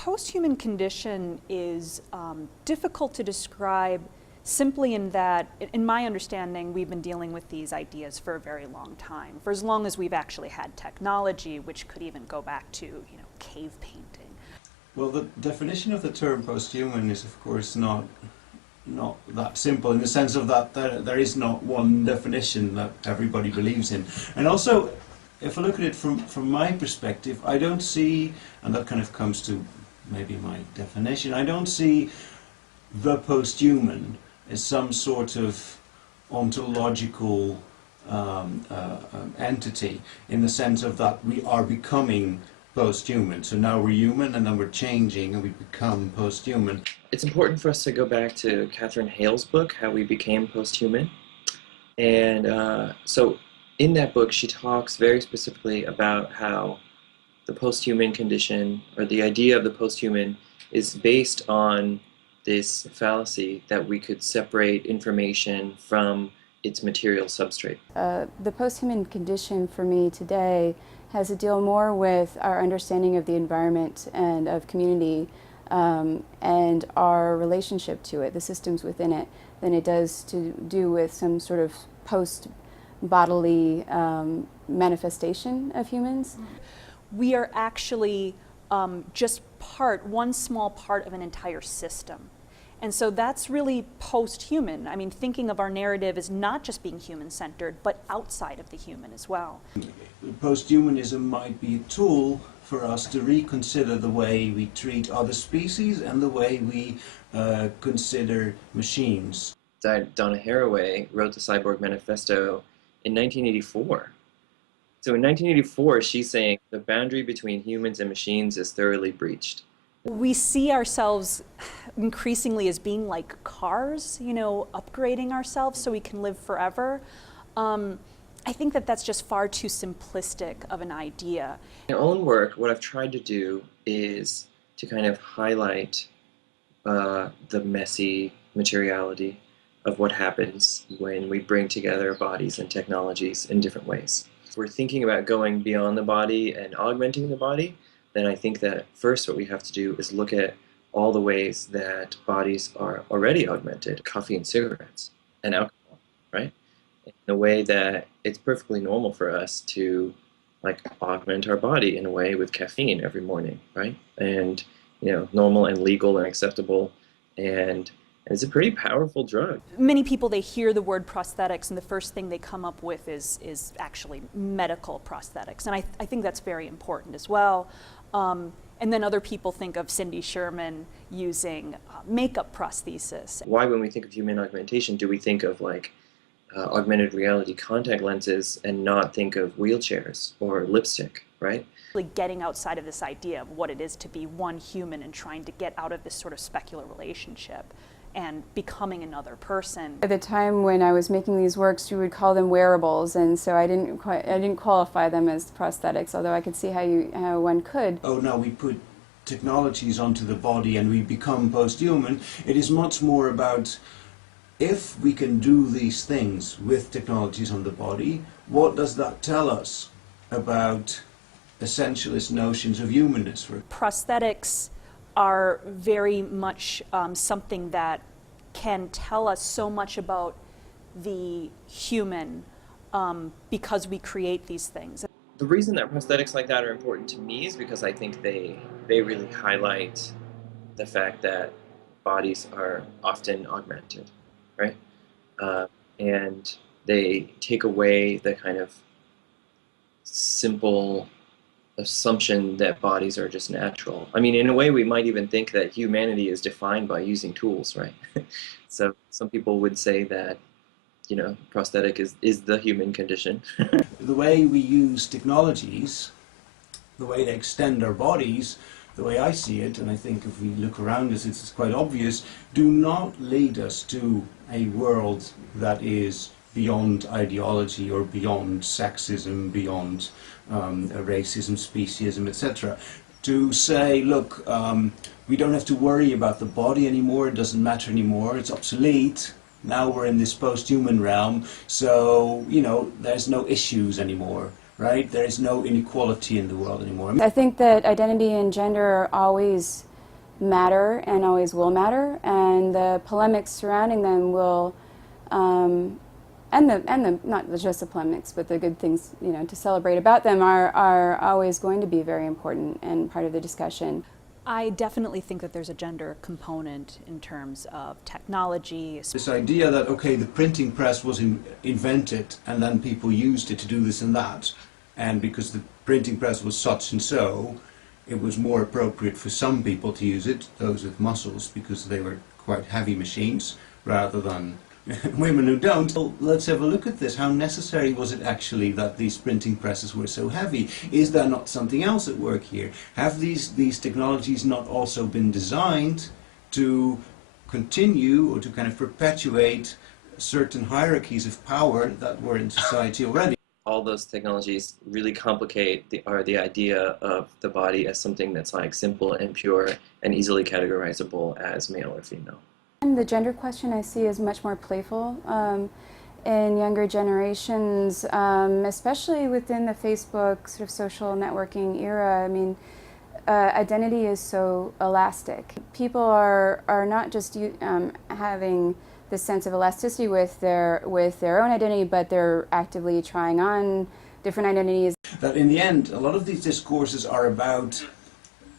post-human condition is difficult to describe simply in that, in my understanding, we've been dealing with these ideas for a very long time, for as long as we've actually had technology, which could even go back to, cave painting. Well, the definition of the term post-human is, of course, not that simple, in the sense of that there is not one definition that everybody believes in. And also, if I look at it from my perspective, I don't see, and that kind of comes to maybe my definition, I don't see the post-human as some sort of ontological entity, in the sense of that we are becoming post-human. So now we're human, and then we're changing, and we become post-human. It's important for us to go back to Catherine Hale's book, How We Became Post-Human. And so in that book, she talks very specifically about how the post-human condition, or the idea of the post-human, is based on this fallacy that we could separate information from its material substrate. The post-human condition for me today has to deal more with our understanding of the environment and of community and our relationship to it, the systems within it, than it does to do with some sort of post-bodily manifestation of humans. We are actually just one small part of an entire system. And so that's really post-human. I mean, thinking of our narrative as not just being human-centered, but outside of the human as well. Post-humanism might be a tool for us to reconsider the way we treat other species and the way we consider machines. Donna Haraway wrote the Cyborg Manifesto in 1984. So in 1984, she's saying the boundary between humans and machines is thoroughly breached. We see ourselves increasingly as being like cars, upgrading ourselves so we can live forever. I think that that's just far too simplistic of an idea. In my own work, what I've tried to do is to kind of highlight the messy materiality of what happens when we bring together bodies and technologies in different ways. If we're thinking about going beyond the body and augmenting the body, then I think that first what we have to do is look at all the ways that bodies are already augmented, coffee and cigarettes and alcohol, right? In a way that it's perfectly normal for us to augment our body in a way with caffeine every morning, right? And normal and legal and acceptable, and it's a pretty powerful drug. Many people, they hear the word prosthetics and the first thing they come up with is actually medical prosthetics. And I think that's very important as well. And then other people think of Cindy Sherman using makeup prosthesis. Why, when we think of human augmentation, do we think of augmented reality contact lenses and not think of wheelchairs or lipstick, right? Getting outside of this idea of what it is to be one human and trying to get out of this sort of specular relationship and becoming another person. At the time when I was making these works, you would call them wearables, and so I didn't qualify them as prosthetics, although I could see how one could. Oh no, we put technologies onto the body and we become post-human. It is much more about, if we can do these things with technologies on the body, what does that tell us about essentialist notions of humanness? Prosthetics are very much something that can tell us so much about the human because we create these things. The reason that prosthetics like that are important to me is because I think they really highlight the fact that bodies are often augmented, right? And they take away the kind of simple assumption that bodies are just natural. I mean, in a way, we might even think that humanity is defined by using tools, right? So some people would say that, prosthetic is the human condition. The way we use technologies, the way they extend our bodies, the way I see it, and I think if we look around us, it's quite obvious, do not lead us to a world that is beyond ideology or beyond sexism, beyond racism, speciesism, etc. To say, look, we don't have to worry about the body anymore, it doesn't matter anymore, it's obsolete, now we're in this post-human realm, so, there's no issues anymore, right? There is no inequality in the world anymore. I think that identity and gender are always matter and always will matter, and the polemics surrounding them will, and the not just the polemics, but the good things, you know, to celebrate about them are always going to be very important and part of the discussion. I definitely think that there's a gender component in terms of technology. This idea that, okay, the printing press was invented and then people used it to do this and that, and because the printing press was such and so, it was more appropriate for some people to use it, those with muscles, because they were quite heavy machines, rather than women who don't. Well, let's have a look at this. How necessary was it actually that these printing presses were so heavy? Is there not something else at work here? Have these technologies not also been designed to continue or to kind of perpetuate certain hierarchies of power that were in society already? All those technologies really complicate the idea of the body as something that's like simple and pure and easily categorizable as male or female. And the gender question I see is much more playful in younger generations, especially within the Facebook sort of social networking era. I mean, identity is so elastic. People are not just having this sense of elasticity with their own identity, but they're actively trying on different identities. That in the end, a lot of these discourses are about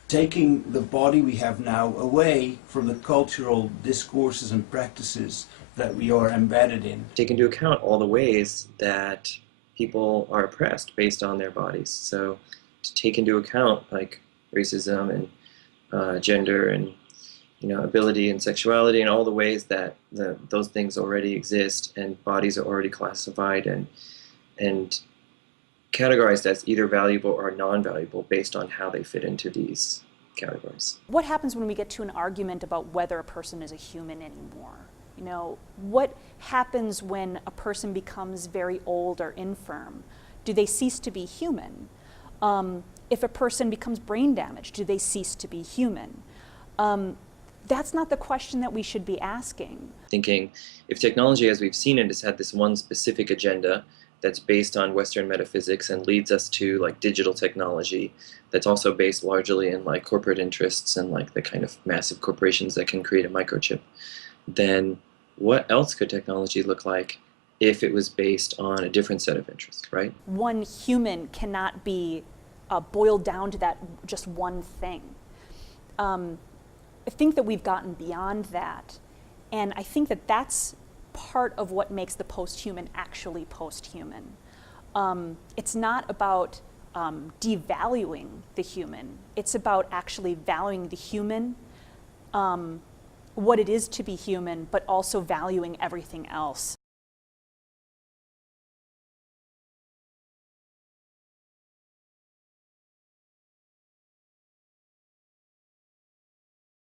taking the body we have now away from the cultural discourses and practices that we are embedded in. Take into account all the ways that people are oppressed based on their bodies. So to take into account like racism and gender and, you know, ability and sexuality and all the ways that those things already exist and bodies are already classified and categorized as either valuable or non-valuable based on how they fit into these categories. What happens when we get to an argument about whether a person is a human anymore? You know, what happens when a person becomes very old or infirm? Do they cease to be human? If a person becomes brain damaged, do they cease to be human? That's not the question that we should be asking. Thinking if technology as we've seen it has had this one specific agenda that's based on Western metaphysics and leads us to like digital technology that's also based largely in like corporate interests and like the kind of massive corporations that can create a microchip, then what else could technology look like if it was based on a different set of interests, right? One human cannot be boiled down to that just one thing. I think that we've gotten beyond that, and I think that that's part of what makes the post-human actually post-human. It's not about devaluing the human. It's about actually valuing the human, what it is to be human, but also valuing everything else.